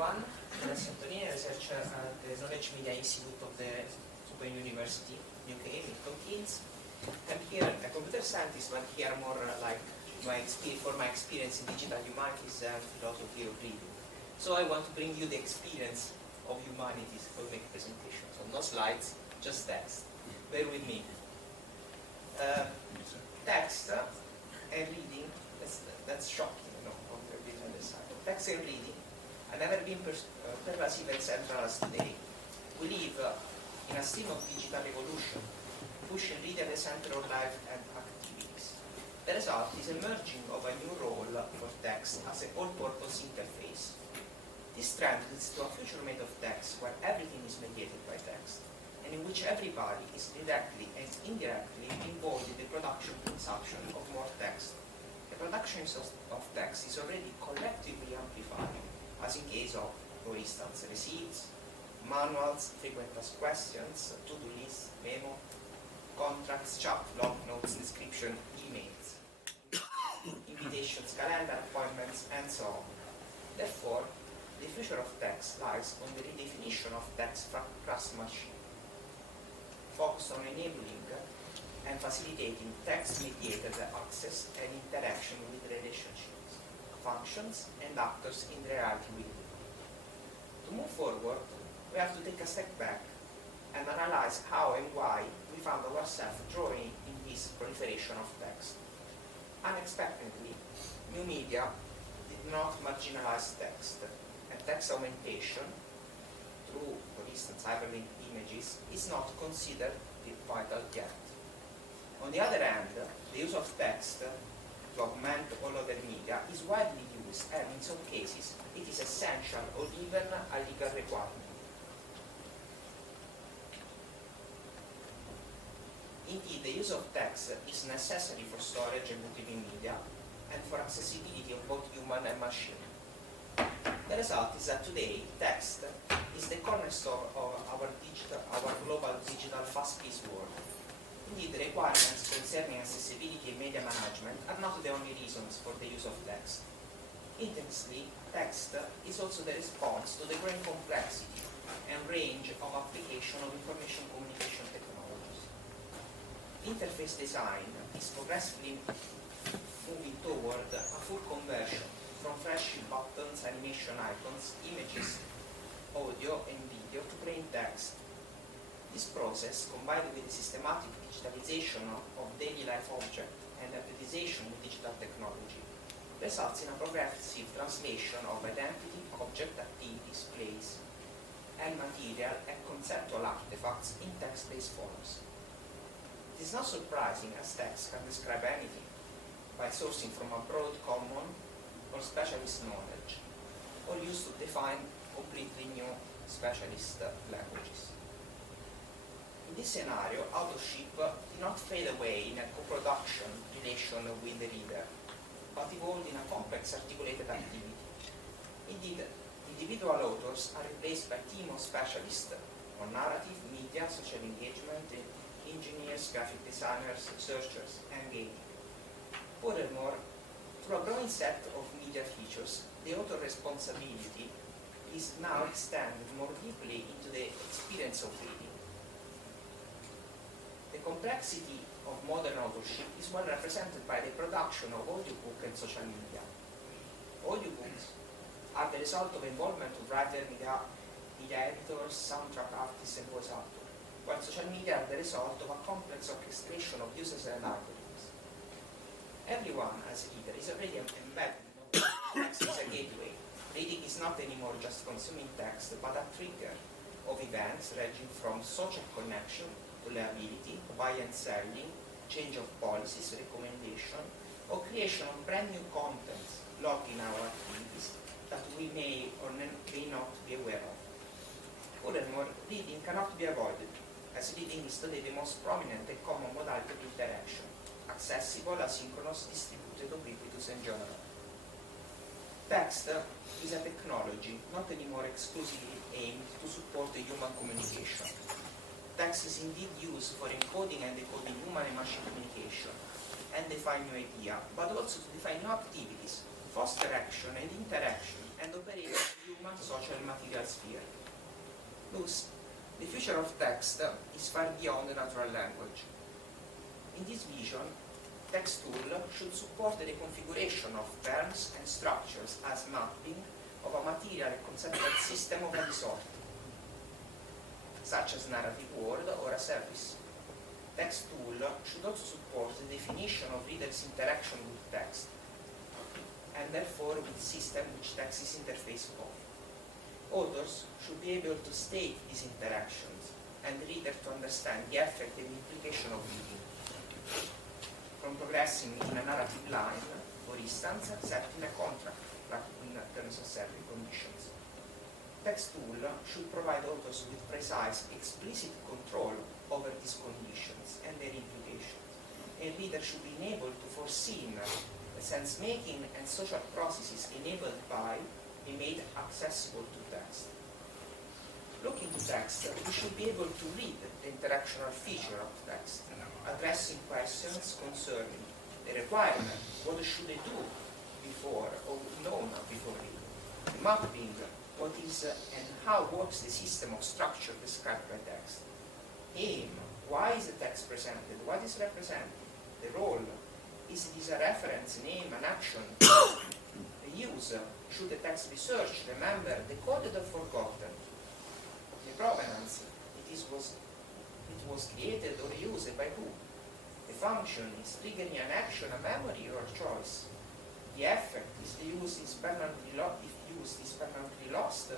everyone. Alessio Antonini, researcher at the Knowledge Media Institute of the Open University, UK, Milton Keynes. I'm here a computer scientist, but here more like for my experience in digital humanities and philosophy of reading. So I want to bring you the experience of humanities for make presentation. So no slides, just text. Bear with me. Text and reading, that's shocking, you know, on the other side. Text and reading have never been pervasive and central as today. We live in a stream of digital evolution, pushing reading at the center of life and activities. The result is a merging of a new role for text as a all-purpose interface. This trend leads to a future made of text where everything is mediated by text, and in which everybody is directly and indirectly involved in the production and consumption of more text. The production of text is already collectively amplified, as in case of, for instance, receipts, manuals, frequent asked questions, to-do lists, memo, contracts, chat, log notes, description, emails, invitations, calendar appointments, and so on. Therefore, the future of text lies on the redefinition of text craftsmanship, focused on enabling and facilitating text-mediated access and interaction with relationships, functions, and actors in the reality we live. To move forward, we have to take a step back and analyze how and why we found ourselves drawing in this proliferation of text. Unexpectedly, new media did not marginalize text, and text augmentation through, for instance, hyperlinked images is not considered vital yet. On the other hand, the use of text to augment all other media is widely used, and in some cases it is essential or even a legal requirement. Indeed, the use of text is necessary for storage and multimedia and for accessibility of both human and machine. The result is that today, text is the cornerstone of our global digital fast-paced world. Indeed, the requirements concerning accessibility and media management are not the only reasons for the use of text. Intensely, text is also the response to the growing complexity and range of application of information communication technologies. Interface design is progressively moving toward a full conversion from flashy buttons, animation icons, images, audio, and video to plain text. This process, combined with the systematic digitalization of daily life objects and application with digital technology, results in a progressive translation of identity, object, activities, place, and material and conceptual artifacts in text-based forms. It is not surprising, as text can describe anything by sourcing from a broad, common, or specialist knowledge, or used to define completely new specialist languages. In this scenario, authorship did not fade away in a co-production relation with the reader, but evolved in a complex articulated activity. Indeed, individual authors are replaced by a team of specialists on narrative, media, social engagement, engineers, graphic designers, researchers, and gaming. Furthermore, through a growing set of media features, the author responsibility is now extended more deeply into the experience of reading. The complexity of modern authorship is well represented by the production of audiobook and social media. Audiobooks are the result of involvement of writer, media editors, soundtrack artists, and voice actors, while social media are the result of a complex orchestration of users and algorithms. Everyone, as a reader, is already embedded in text as a gateway. Reading is not anymore just consuming text, but a trigger of events ranging from social connection, reliability, buy and selling, change of policies, recommendation, or creation of brand new contents logged in our activities that we may or may not be aware of. Furthermore, reading cannot be avoided, as reading is today the most prominent and common modality of interaction, accessible, asynchronous, distributed, ubiquitous, and general. Text is a technology not anymore exclusively aimed to support the human communication. Text is indeed used for encoding and decoding human and machine communication and define new ideas, but also to define new activities, foster action and interaction, and operate in the human, social, and material sphere. Thus, the future of text is far beyond the natural language. In this vision, text tool should support the configuration of terms and structures as mapping of a material and conceptual system of any sort, such as narrative word or a service. Text tool should also support the definition of readers' interaction with text, and therefore with the system which text is interfaced of. Authors should be able to state these interactions and the reader to understand the effect and implication of reading, from progressing in a narrative line, for instance, set in a contract, like in terms of certain conditions. Text tool should provide authors with precise, explicit control over these conditions and their implications. A reader should be enabled to foresee the sense-making and social processes enabled by be made accessible to text. Looking to text, we should be able to read the interactional feature of text, addressing questions concerning the requirement, what should they do before or known before reading, the mapping, what is and how works the system of structure described by text, aim, why is the text presented, what is represented, the role, is this a reference, name, an action, the use, should the text be searched, remembered, decoded or forgotten, the provenance, it was created or used by who, the function, is triggering an action, a memory or a choice, the effect, is the use is permanently lost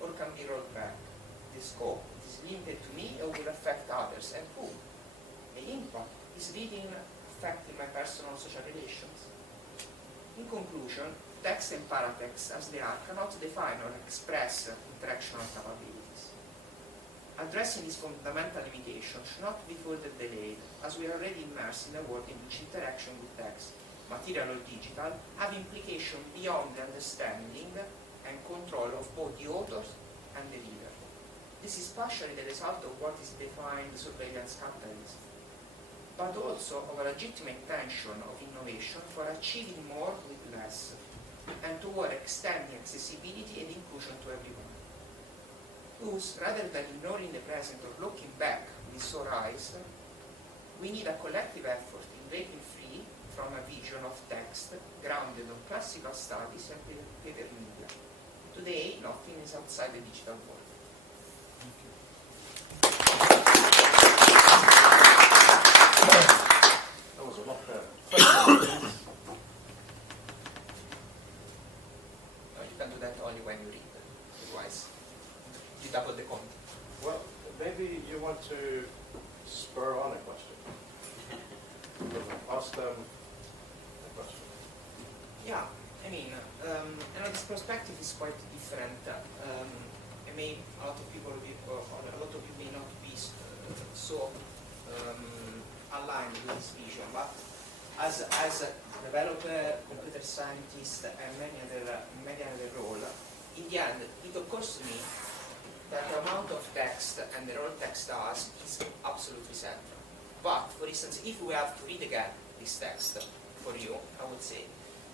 or can be rolled back, the scope, is limited to me or will affect others, and who, the impact, is reading affecting my personal and social relations. In conclusion, text and paratext as they are cannot define or express interactional capabilities. Addressing this fundamental limitation should not be further delayed, as we are already immersed in a world in which interaction with text, material or digital, have implications beyond the understanding and control of both the author and the reader. This is partially the result of what is defined surveillance capitalism, but also of a legitimate tension of innovation for achieving more with less, and toward extending accessibility and inclusion to everyone. Thus, rather than ignoring the present or looking back with sore eyes, we need a collective effort in breaking free from a vision of text grounded on classical studies and paper media. Today, nothing is outside the digital world. Thank you. That was a lot better. You can do that only when you read, otherwise you double the content. Well, maybe you want to spur on a question. Ask them a question. Yeah, I mean, this perspective is quite different. A lot of people may not be so aligned with this vision, but as a developer, computer scientist, and many other roles, in the end, it occurs to me that the amount of text and the role text does is absolutely central. But, for instance, if we have to read again this text for you, I would say,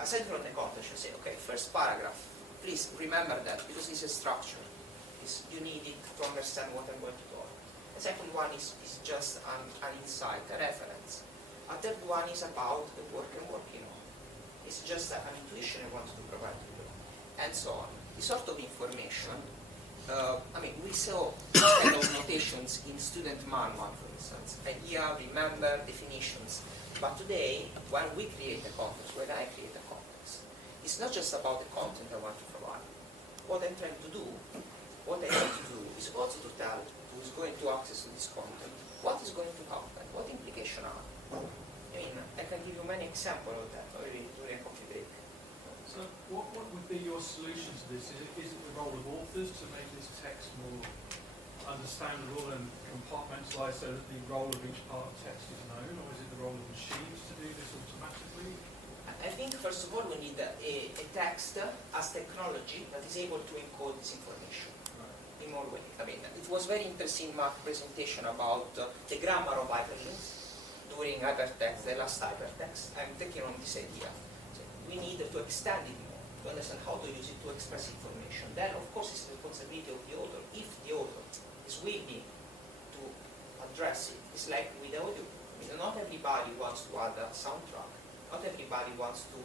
aside from the context, you say, okay, first paragraph, please remember that because it's a structure. You need it to understand what I'm going to talk. The second one is just an insight, a reference. A third one is about the work I'm working on. It's just an intuition I want to provide to you, and so on. This sort of information, we saw this kind of notations in student manual, for instance. Idea, remember, definitions. But today, when we create a context, when I create a context, it's not just about the content I want to provide. What I'm trying to do, what I need to do is also to tell who's going to access this content, what is going to happen, what implications are. I can give you many examples of that during a coffee break. So what would be your solution to this? Is it the role of authors to make this text more understandable and compartmentalized so that the role of each part of text is known, or is it the role of machines to do this automatically? I think first of all we need a text as technology that is able to encode this information in more ways. It was very interesting Mark's presentation about the grammar of hyperlinks during hypertext, the last hypertext. I'm taking on this idea. So we need to extend it more. to understand how to use it to express information. Then, of course, it's the responsibility of the author. If the author is willing to address it, it's like with audio. I mean, not everybody wants to add a soundtrack. Not everybody wants to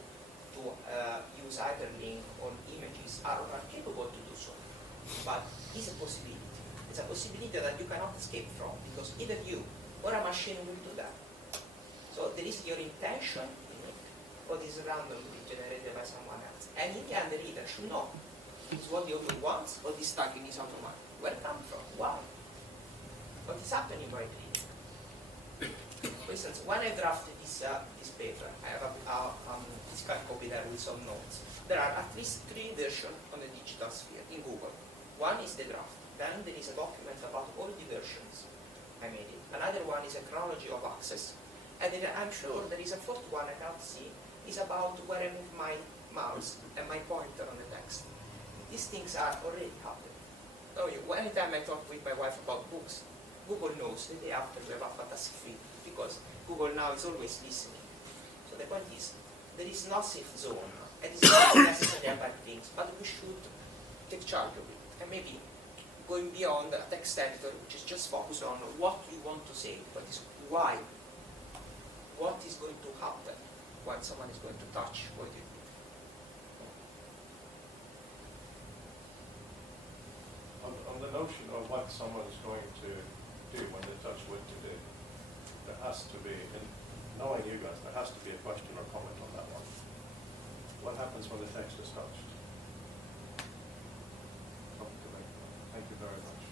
use hyperlink on images, are capable to do so. But it's a possibility. It's a possibility that you cannot escape from, because either you or a machine will do that. So there is your intention in it, what is randomly generated by someone else. And in the end, the reader should know is what the author wants, or this tagging is automatic. Where it comes from? Why? What is happening right here? For instance, when I drafted this paper, I have this kind of copy there with some notes. There are at least 3 versions on the digital sphere in Google. One is the draft. Then there is a document about all the versions I made it. Another one is a chronology of access. And then I'm sure there is a 4th one I can't see, is about where I move my mouse and my pointer on the text. These things are already happening. So anytime I talk with my wife about books, Google knows the day after we have a fantastic film, because Google now is always listening. So the point is, there is no safe zone, and it's not necessarily about things, but we should take charge of it. And maybe going beyond a text editor, which is just focused on what you want to say, but is why. What is going to happen when someone is going to touch what you did. On the notion of what someone is going to do when they touch what you did, there has to be, in knowing you guys, there has to be a question or comment on that one. What happens when the text is touched? Thank you very much.